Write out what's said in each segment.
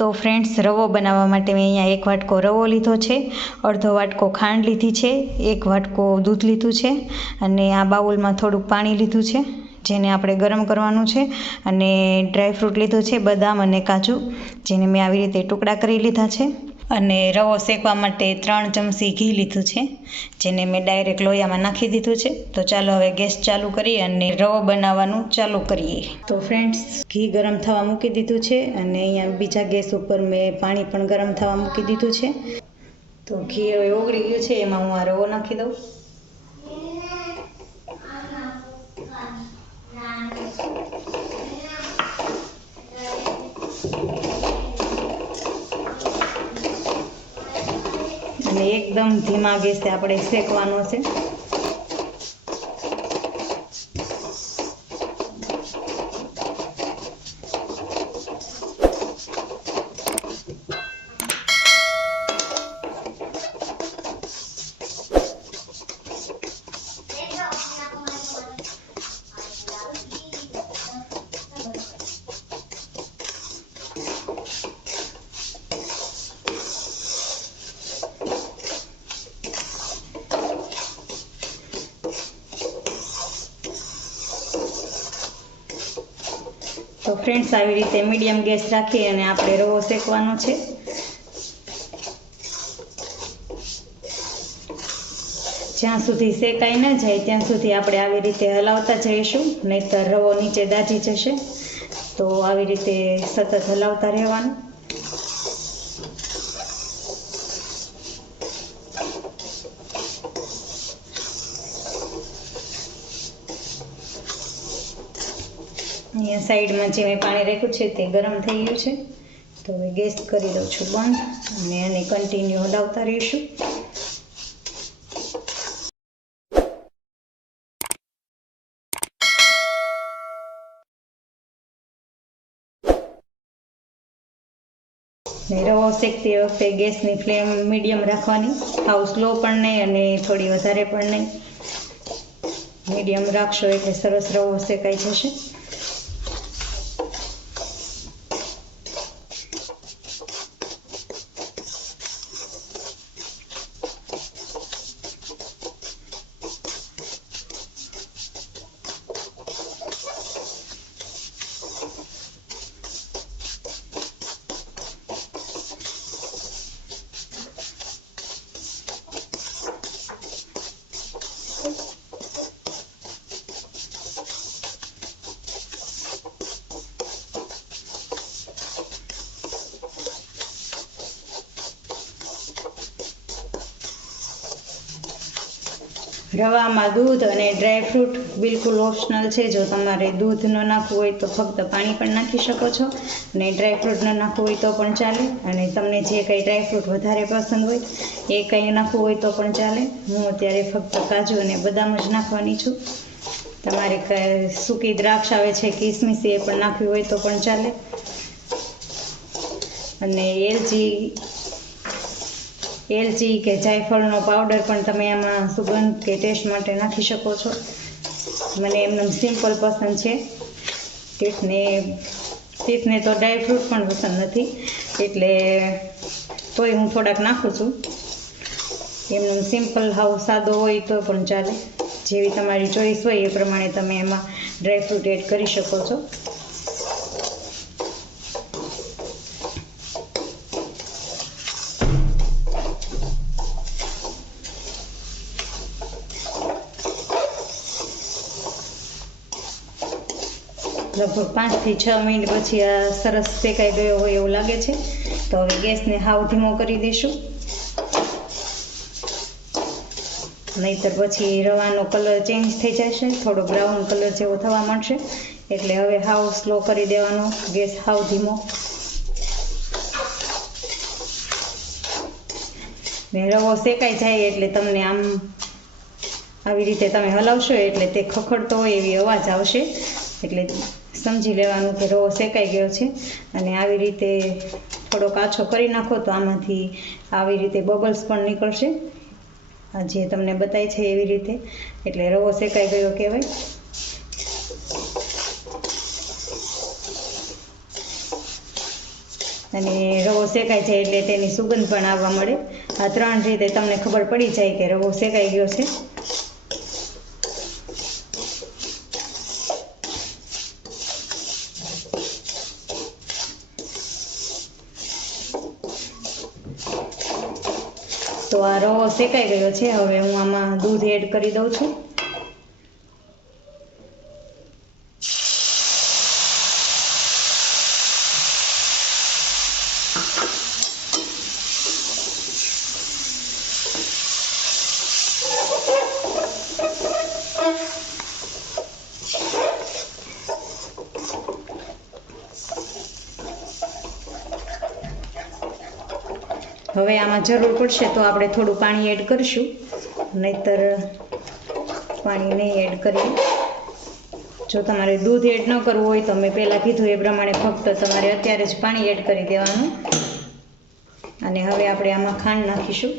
તો ફ્રેન્ડ્સ, રવો બનાવવા માટે મેં અહીંયા 1 વાટકો રવો લીધો છે, અડધો વાટકો ખાંડ લીધી છે, 1 વાટકો દૂધ લીધું છે અને આ બાઉલમાં થોડુંક પાણી લીધું છે જેને આપણે ગરમ કરવાનું છે અને ડ્રાયફ્રૂટ લીધું છે, બદામ અને કાજુ, જેને મેં આવી રીતે ટુકડા કરી લીધા છે અને રવો શેકવા માટે 3 ચમચી ઘી લીધું છે જેને મેં ડાયરેક્ટ લોયામાં નાખી દીધું છે। તો ચાલો હવે ગેસ ચાલુ કરી અને રવો બનાવવાનું ચાલુ કરીએ। તો ફ્રેન્ડ્સ, ઘી ગરમ થવા મૂકી દીધું છે અને અહીંયા બીજા ગેસ ઉપર મેં પાણી પણ ગરમ થવા મૂકી દીધું છે। તો ઘી હવે ઓગળી ગયું છે, એમાં હું આ રવો નાખી દઉં। અને એકદમ ધીમા ગેસે આપણે શેકવાનો છે। તો ફ્રેન્ડ્સ, આવી રીતે મીડિયમ ગેસ રાખી અને આપણે રવો શેકવાનો છે। જ્યાં સુધી શેકાઈ ન જાય ત્યાં સુધી આપણે આવી રીતે હલાવતા જઈશું, નહીંતર રવો નીચે દાજી જશે। તો આવી રીતે સતત હલાવતા રહેવાનું। અહીંયા સાઈડમાં જે મેં પાણી રાખ્યું છે તે ગરમ થઈ ગયું છે, તો હવે ગેસ કરી દઉં છું બંધ અને એને કન્ટિન્યુ હલાવતા રહીશું। રવો શેકતી વખતે ગેસની ફ્લેમ મીડિયમ રાખવાની, હાવ સ્લો પણ નહીં અને થોડી વધારે પણ નહીં, મીડિયમ રાખશો એટલે સરસ રવો શેકાઈ જશે। રવામાં દૂધ અને ડ્રાયફ્રૂટ બિલકુલ ઓપ્શનલ છે। જો તમારે દૂધ ન નાખવું હોય તો ફક્ત પાણી પણ નાખી શકો છો અને ડ્રાયફ્રૂટ ન નાખવું હોય તો પણ ચાલે, અને તમને જે કંઈ ડ્રાયફ્રૂટ વધારે પસંદ હોય એ કંઈ નાખવું હોય તો પણ ચાલે। હું અત્યારે ફક્ત કાજુ અને બદામ જ નાખવાની છું। તમારે સૂકી દ્રાક્ષ આવે છે, કિસમિસ, એ પણ નાખવી હોય તો પણ ચાલે, અને એલચી કે જાયફળનો પાવડર પણ તમે આમાં સુગંધ કે ટેસ્ટ માટે નાખી શકો છો। મને એમને સિમ્પલ પસંદ છે, તીતને તો ડ્રાયફ્રૂટ પણ પસંદ નથી, એટલે તોય હું થોડાક નાખું છું। એમને સિમ્પલ હાવ સાદો હોય તો પણ ચાલે, જેવી તમારી ચોઈસ હોય એ પ્રમાણે તમે એમાં ડ્રાયફ્રૂટ એડ કરી શકો છો। લગભગ 5 થી 6 મિનિટ પછી આ સરસ શેકાઈ ગયો હોય એવું લાગે છે। તો હવે ગેસને હાવ ધીમો કરી દઈશું, નહીંતર પછી રવાનો કલર ચેન્જ થઈ જશે, થોડો બ્રાઉન કલર જેવો થવા માંડશે। એટલે હવે હાવ સ્લો કરી દેવાનો, ગેસ હાવ ધીમો। ને રવો શેકાઈ જાય એટલે તમને આમ આવી રીતે તમે હલાવશો એટલે તે ખખડતો હોય એવી અવાજ આવશે, એટલે સમજી લેવાનું કે રવો શેકાઈ ગયો છે। અને આવી રીતે થોડો કાચો કરી નાખો તો આમાંથી આવી રીતે બબલ્સ પણ નીકળશે, જે તમને બતાય છે એવી રીતે, એટલે રવો શેકાઈ ગયો કહેવાય। અને રવો શેકાઈ જાય એટલે તેની સુગંધ પણ આવવા મળે. આ 3 રીતે તમને ખબર પડી જાય કે રવો શેકાઈ ગયો છે. તો આ રવો શેકાઈ ગયો છે. હવે હું આમાં દૂધ એડ કરી દઉં છું. હવે આમાં જરૂર પડશે તો આપણે થોડું પાણી એડ કરીશું, નહીંતર પાણી નહીં એડ કરીએ. જો તમારે દૂધ એડ ન કરવું હોય તો મેં પહેલાં કીધું એ પ્રમાણે ફક્ત તમારે અત્યારે જ પાણી એડ કરી દેવાનું. અને હવે આપણે આમાં ખાંડ નાખીશું.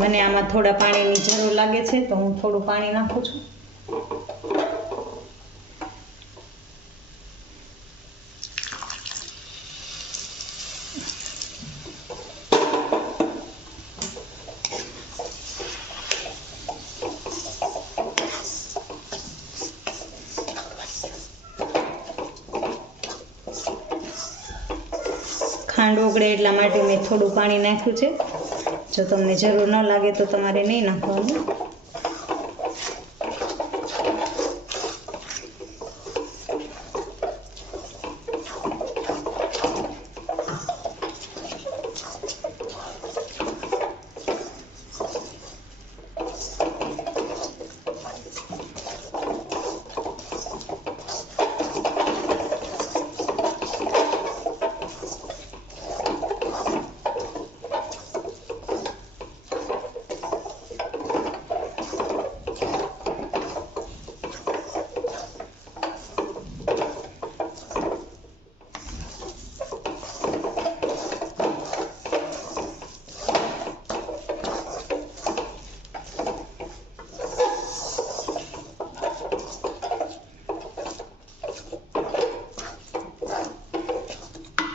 મને આમાં થોડા પાણીની જરૂર લાગે છે તો હું થોડું પાણી નાખું છું. ખાંડ ઓગળે એટલા માટે મેં થોડું પાણી નાખ્યું છે. જો તમને જરૂર ન લાગે તો તમારે નહીં નાખવાનું.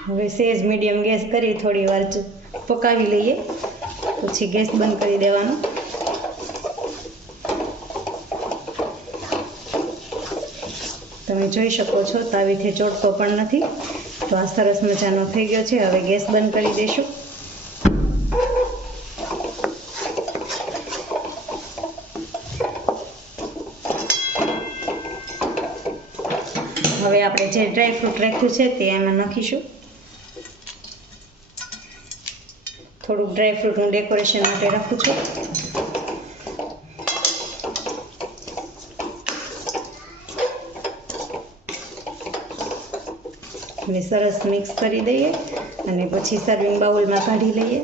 હવે સહેજ મીડિયમ ગેસ કરી થોડી વાર પકાવી લઈએ, પછી ગેસ બંધ કરી દેવાનો. તમે જોઈ શકો છો તાવીથી ચોટતો પણ નથી. તો આ સરસ મજાનો થઈ ગયો છે. હવે ગેસ બંધ કરી દઈશું. હવે આપણે જે ડ્રાયફ્રૂટ રાખ્યું છે તે એમાં નાખીશું. થોડુંક ડ્રાયફ્રૂટ હું ડેકોરેશન માટે રાખું છું. અને સરસ મિક્સ કરી દઈએ અને પછી સર્વિંગ બાઉલમાં કાઢી લઈએ.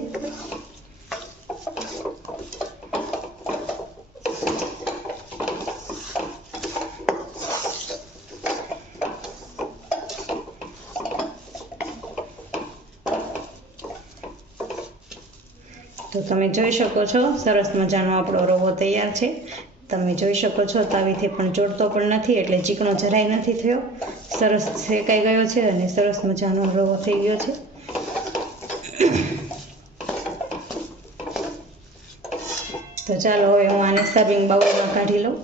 તો તમે જોઈ શકો છો સરસ મજાનો આપણો રવો તૈયાર છે. તમે જોઈ શકો છો તાવીથી પણ ચોટતો પણ નથી, એટલે ચીકણો જરાય નથી થયો. સરસ શેકાઈ ગયો છે અને સરસ મજાનો રવો થઈ ગયો છે. તો ચાલો હવે હું આને સર્વિંગ બાઉલમાં કાઢી લઉં.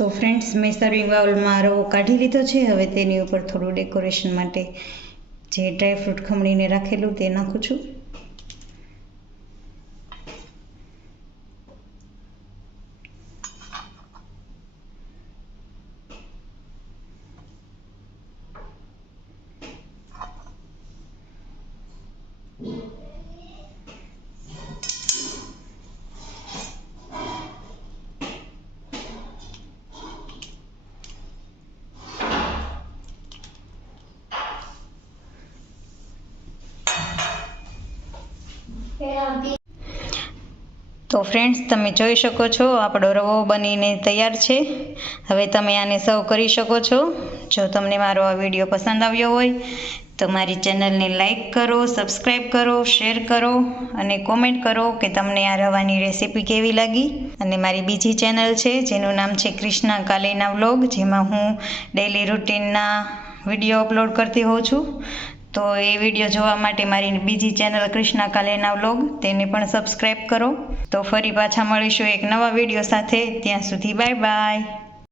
તો ફ્રેન્ડ્સ, મેં સર્વિંગ બાઉલમાં રવો કાઢી લીધો છે. હવે તેની ઉપર થોડું ડેકોરેશન માટે જે ડ્રાયફ્રૂટ ખમણીને રાખેલું તે નાખું છું. તો ફ્રેન્ડ્સ, તમે જોઈ શકો છો આપણો રવો બનીને તૈયાર છે. હવે તમે આને સર્વ કરી શકો છો. જો તમને મારો આ વિડીયો પસંદ આવ્યો હોય તો મારી ચેનલને લાઈક કરો, સબસ્ક્રાઈબ કરો, શેર કરો અને કોમેન્ટ કરો કે તમને આ રવાની રેસીપી કેવી લાગી. અને મારી બીજી ચેનલ છે જેનું નામ છે ક્રિષ્ના કાલેના વ્લોગ, જેમાં હું ડેઈલી રૂટીનના વિડીયો અપલોડ કરતી હોઉં છું. તો એ વિડીયો જોવા માટે મારી બીજી ચેનલ ક્રિષ્ના કાલેના વ્લોગ, તેને પણ સબસ્ક્રાઈબ કરો. તો ફરી પાછા મળીશું એક નવા વિડીયો સાથે. ત્યાં સુધી બાય બાય.